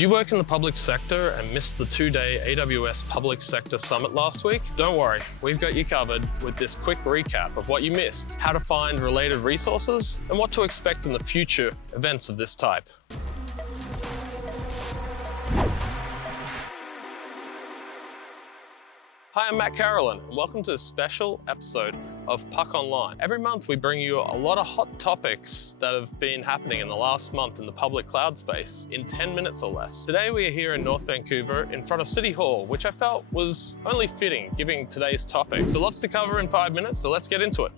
Do you work in the public sector and missed the 2-day AWS Public Sector Summit last week? Don't worry, we've got you covered with this quick recap of what you missed, how to find related resources, and what to expect in the future events of this type. Hi, I'm Matt Carolyn, and welcome to a special episode of Puck Online. Every month we bring you a lot of hot topics that have been happening in the last month in the public cloud space in 10 minutes or less. Today we are here in North Vancouver in front of City Hall, which I felt was only fitting given today's topic. So lots to cover in 5 minutes, so let's get into it.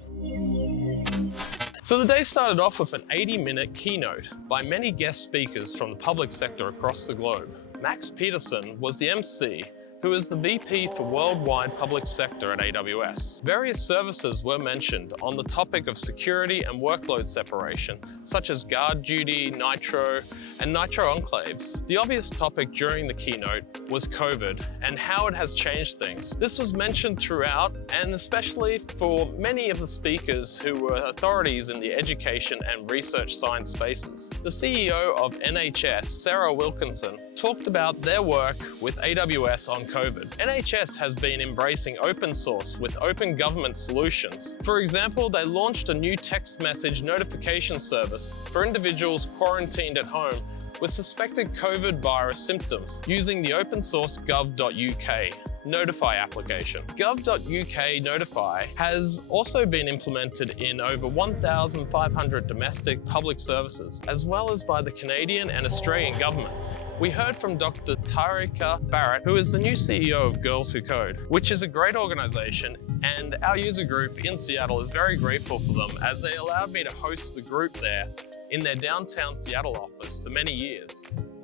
So the day started off with an 80-minute keynote by many guest speakers from the public sector across the globe. Max Peterson was the MC, who is the VP for Worldwide Public Sector at AWS. Various services were mentioned on the topic of security and workload separation, such as Guard Duty, Nitro, and Nitro Enclaves. The obvious topic during the keynote was COVID and how it has changed things. This was mentioned throughout, and especially for many of the speakers who were authorities in the education and research science spaces. The CEO of NHS, Sarah Wilkinson, talked about their work with AWS on COVID. NHS has been embracing open source with open government solutions. For example, they launched a new text message notification service for individuals quarantined at home with suspected COVID virus symptoms using the open source gov.uk Notify application. Gov.uk Notify has also been implemented in over 1,500 domestic public services, as well as by the Canadian and Australian governments. We heard from Dr. Tarika Barrett, who is the new CEO of Girls Who Code, which is a great organization, and our user group in Seattle is very grateful for them as they allowed me to host the group there in their downtown Seattle office for many years.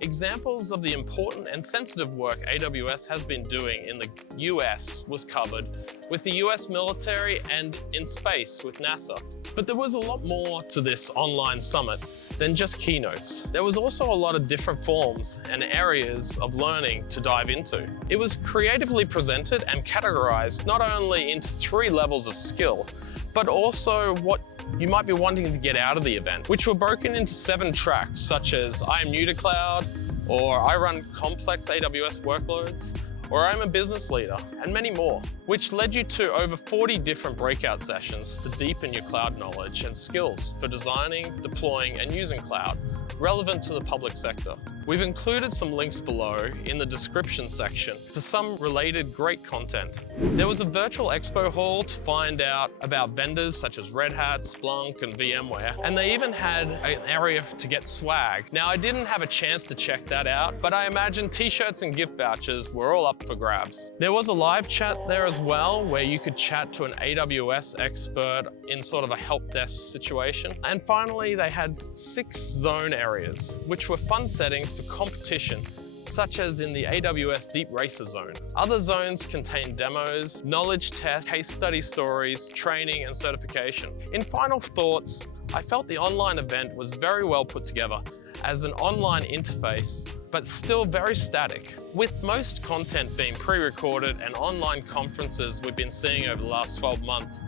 Examples of the important and sensitive work AWS has been doing in the US was covered with the US military and in space with NASA. But there was a lot more to this online summit than just keynotes. There was also a lot of different forms and areas of learning to dive into. It was creatively presented and categorized not only into 3 levels of skill, but also what you might be wanting to get out of the event, which were broken into 7 tracks, such as I am new to cloud, or I run complex AWS workloads, or I'm a business leader, and many more, which led you to over 40 different breakout sessions to deepen your cloud knowledge and skills for designing, deploying, and using cloud relevant to the public sector. We've included some links below in the description section to some related great content. There was a virtual expo hall to find out about vendors such as Red Hat, Splunk, and VMware, and they even had an area to get swag. Now, I didn't have a chance to check that out, but I imagine t-shirts and gift vouchers were all up for grabs. There was a live chat there as well, where you could chat to an AWS expert in sort of a help desk situation. And finally, they had 6 zone areas, which were fun settings for competition, such as in the AWS Deep Racer Zone. Other zones contain demos, knowledge tests, case study stories, training, and certification. In final thoughts, I felt the online event was very well put together as an online interface, but still very static. With most content being pre-recorded and online conferences we've been seeing over the last 12 months,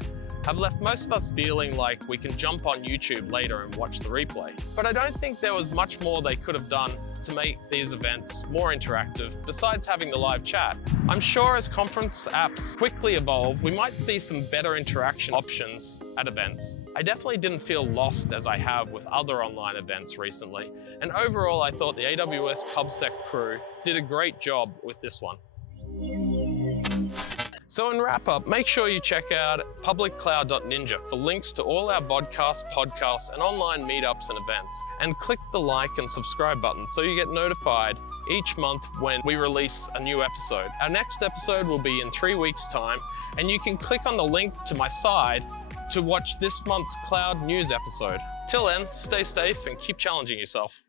have left most of us feeling like we can jump on YouTube later and watch the replay. But I don't think there was much more they could have done to make these events more interactive, besides having the live chat. I'm sure as conference apps quickly evolve, we might see some better interaction options at events. I definitely didn't feel lost as I have with other online events recently, and overall I thought the AWS PubSec crew did a great job with this one. So in wrap up, make sure you check out publiccloud.ninja for links to all our podcasts, and online meetups and events. And click the like and subscribe button so you get notified each month when we release a new episode. Our next episode will be in 3 weeks' time, and you can click on the link to my side to watch this month's Cloud News episode. Till then, stay safe and keep challenging yourself.